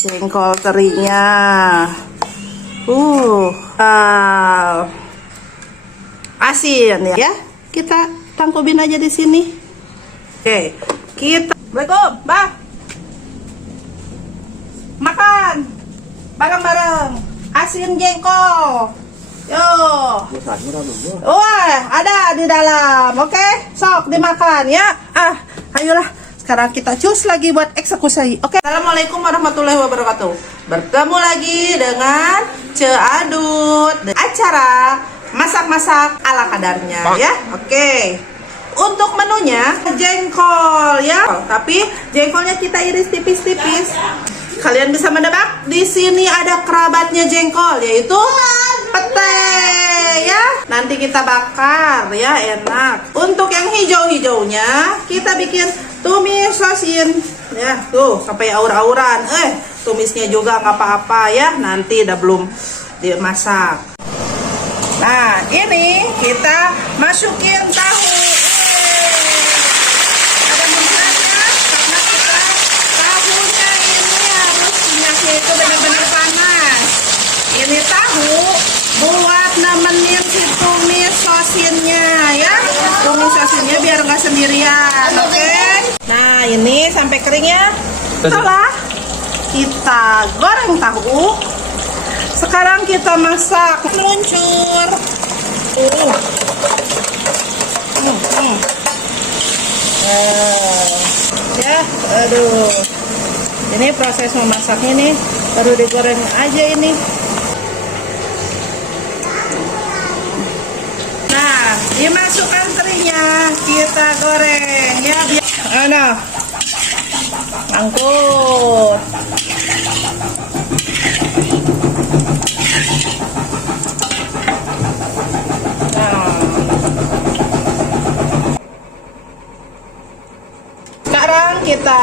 jengkol terinya. Asin ya. Kita tangkubin aja di sini. Oke, kita. Assalamualaikum, Bang. Makan bareng-bareng. Asin jengkol. Yo. Wah, ada di dalam. Oke, sok dimakan ya. Ayolah. Sekarang kita cus lagi buat eksekusi. Oke. Assalamualaikum warahmatullahi wabarakatuh. Bertemu lagi dengan Ce Adut. Acara masak-masak ala kadarnya ya. Oke. Untuk menunya jengkol ya. Tapi jengkolnya kita iris tipis-tipis. Kalian bisa menebak di sini ada kerabatnya jengkol, yaitu pete ya. Nanti kita bakar ya, enak. Untuk yang hijau-hijaunya kita bikin tumis asin ya. Tuh sampai aur-auran. Tumisnya juga nggak apa-apa ya. Nanti udah belum dimasak. Nah, ini kita masukin tahu. Ada minyaknya karena kita tahunya ini harus minyaknya itu benar-benar panas. Ini tahu buat nemenin si tumis sosinnya ya. Tumis sosinnya biar nggak sendirian, oke? Nah, ini sampai keringnya. Setelah kita goreng tahu, sekarang kita masak meluncur. Ya, aduh. Ini proses memasaknya nih, baru digoreng aja ini. Nah, dimasukkan terinya, kita goreng ya biar angkut. Sekarang kita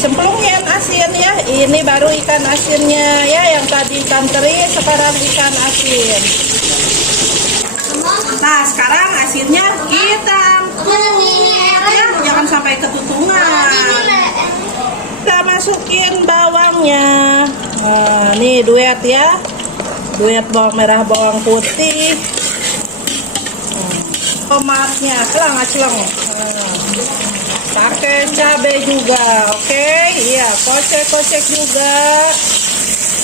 cemplungin asin ya. Ini baru ikan asinnya ya. Yang tadi ikan teri, sekarang ikan asin. Nah, sekarang asinnya kita ya, jangan sampai ketutungan. Kita masukin bawangnya. Nah, nih duet ya. Duet bawang merah, bawang putih. Tomatnya, celeng. Pakai cabai juga, oke? Iya, kocek-kocek juga.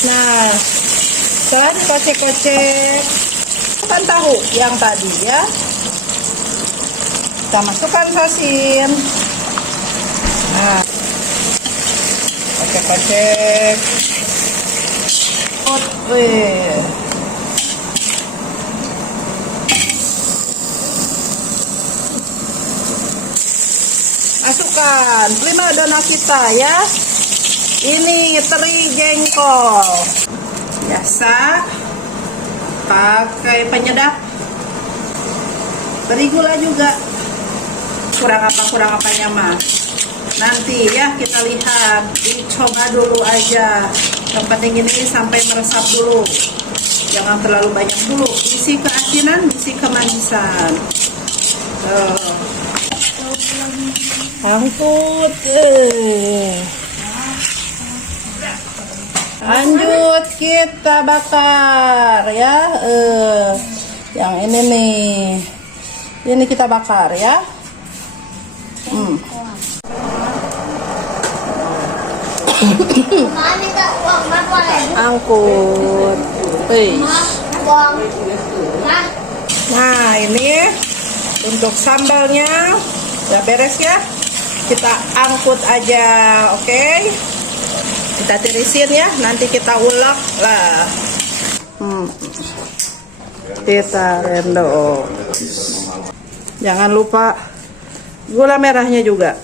Nah, setelah dikocek-kocek, masukkan tahu yang tadi ya. Kita masukkan asin. Nah, kocek-kocek. Masukkan prima dona kita ya. Ini teri jengkol. Biasa pakai penyedap. Beri gula juga. Kurang apanya mah. Nanti ya kita lihat. Dicoba dulu aja. Yang penting ini sampai meresap dulu. Jangan terlalu banyak dulu. Isi keasinan, isi kemanisan. Angkut. Lanjut kita bakar ya. Yang ini nih. Ini kita bakar ya. Angkut. Nah, ini untuk sambalnya udah beres ya. Kita angkut aja, oke? Kita tirisin ya, nanti kita ulek lah. Kita rendok. Jangan lupa gula merahnya juga.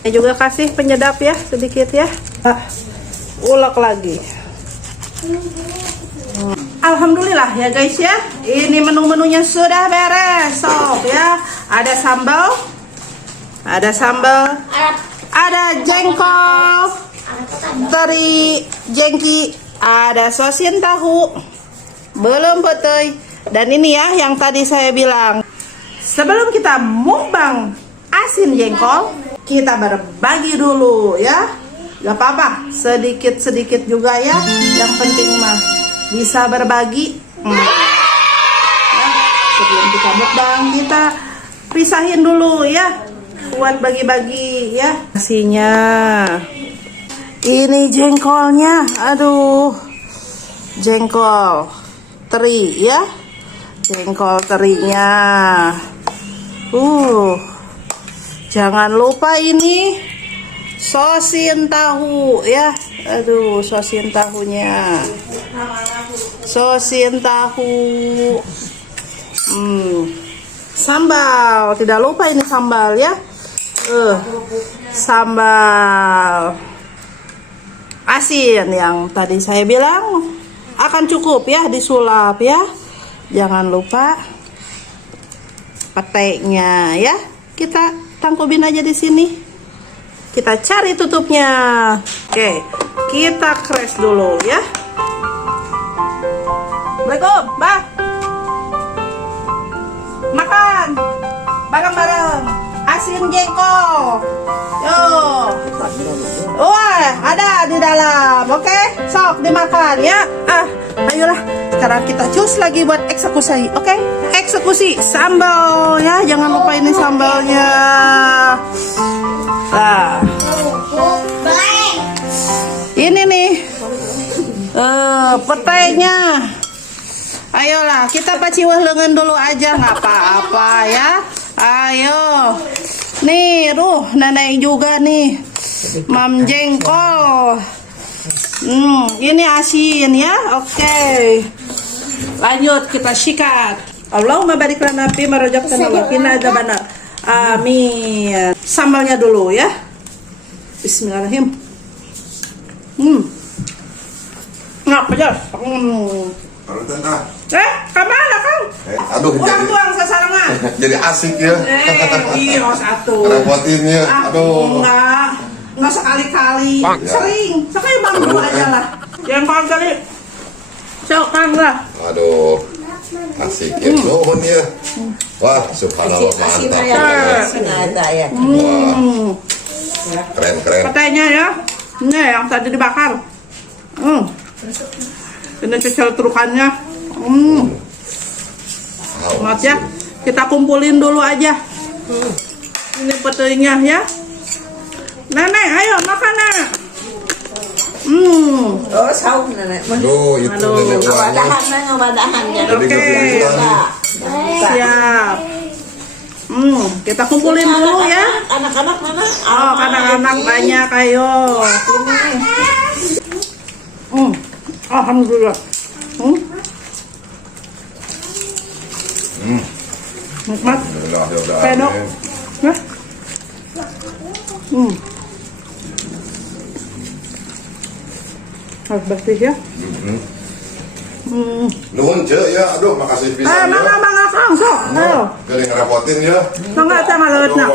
Ini juga kasih penyedap ya, sedikit ya. Ulek lagi. Alhamdulillah ya guys ya. Ini menu-menunya sudah beres. Sok ya. Ada sambal, ada jengkol, teri jengki, ada sosin tahu, belum betul. Dan ini ya yang tadi saya bilang, sebelum kita mukbang asin jengkol, kita berbagi dulu ya. Gak apa-apa, sedikit-sedikit juga ya. Yang penting mah bisa berbagi. Ya, sebelum kita mukbang, kita pisahin dulu ya, buat bagi-bagi ya. Nasinya, ini jengkolnya, aduh, jengkol teri ya, jengkol terinya. Jangan lupa ini sosin tahu ya. Aduh, sosin tahunya. Sosin tahu. Sambal, tidak lupa ini sambal ya. Sambal asin yang tadi saya bilang akan cukup ya, disulap ya. Jangan lupa petainya ya. Kita tangkubin aja di sini. Kita cari tutupnya. Oke, kita crash dulu ya. Assalamualaikum, Mbak. Makan bareng-bareng asin jengkol. Yo. Wah, ada di dalam. Oke, sok dimakan ya. Ayolah. Sekarang kita cus lagi buat eksekusi. Oke? Eksekusi sambal ya. Jangan lupa ini sambalnya. Nah. Ini nih. Petainya. Ayolah, kita paciwah lengan dulu aja, nggak apa-apa ya. Ayo. Nih, nenek juga nih. Mam jengkol. Ini asin ya. Oke. Lanjut kita sikat. Allahumma barik lana fi ma razaqtana wa qina adzabannar. Amin. Sambalnya dulu ya. Bismillahirrahmanirrahim. Nggak pedas. Kemana Kang? Aduh, Orang tuang sasarangan. jadi asik ya. Iya satu. Repotin ya. Aduh. Enggak sekali-kali. Sering. Sekali bang dulu aja lah. Yang kau kali. Sok Kang lah. Aduh. Asik ya. Nuhun ya. Wah, subhanallah mantap. Ya. Keren-keren. Petainya ya. Ini yang tadi dibakar. Ini cecil terukannya. Maaf ya, kita kumpulin dulu aja. Ini petainya ya. Nenek, ayo makan Nenek. Oh, saum nenek. Aduh, itu nenek buahnya. Ngawadahan ya. Oke. Siap. Kita kumpulin dulu ya. Anak-anak mana? Oh, anak-anak banyak, ayo. Alhamdulillah. Nikmat. Pedok. Nah. Harus bersih ya. Nuhun ce ya. Aduh, makasih pisan ya. Mangga Kang, sok. Ayo. Kali ngerepotin ya. Mangga teh ngaleutna.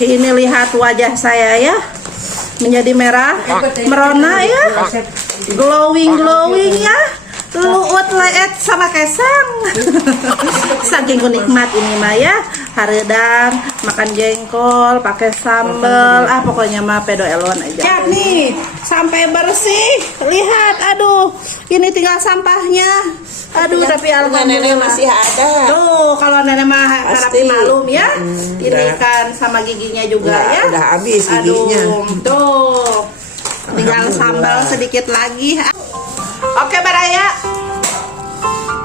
Ini lihat wajah saya ya. Menjadi merah, merona ya. Glowing ya. Luut leet sama kesang. Saking nikmat ini mah ya. Hareudang, makan jengkol, pakai sambal, pokoknya mah pedo elon aja. Ya nih, sampai bersih. Lihat, aduh, ini tinggal sampahnya. Aduh, tapi alhamdulillah nenek masih ada. Tuh, kalau nenek mah harap maklum ya. Ini kan sama giginya juga ya. Udah habis giginya. Aduh, tuh. Tinggal sambal sedikit lagi. Oke, Baraya.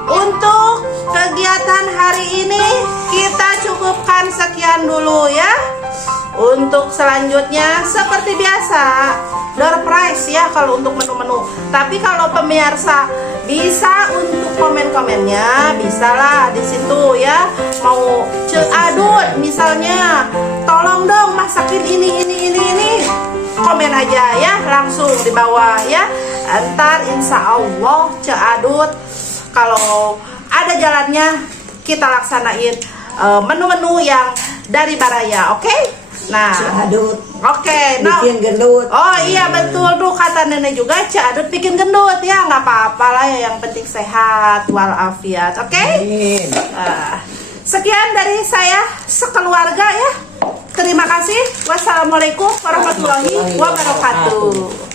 Untuk kegiatan hari ini kita cukupkan sekian dulu ya. Untuk selanjutnya seperti biasa door prize ya kalau untuk menu-menu. Tapi kalau pemirsa bisa untuk komen-komennya, bisalah di situ ya. Mau Adut misalnya, tolong dong masakin ini. Komen aja ya langsung di bawah ya. Entar insya Allah Adut kalau ada jalannya kita laksanain menu-menu yang dari Baraya, oke? Nah, Adut. Oke, nah, bikin gendut. Oh iya betul tuh kata nenek juga Adut bikin gendut ya, nggak apa-apa lah ya, yang penting sehat walafiat, oke? Amin. Sekian dari saya sekeluarga ya. Terima kasih. Wassalamualaikum warahmatullahi wabarakatuh.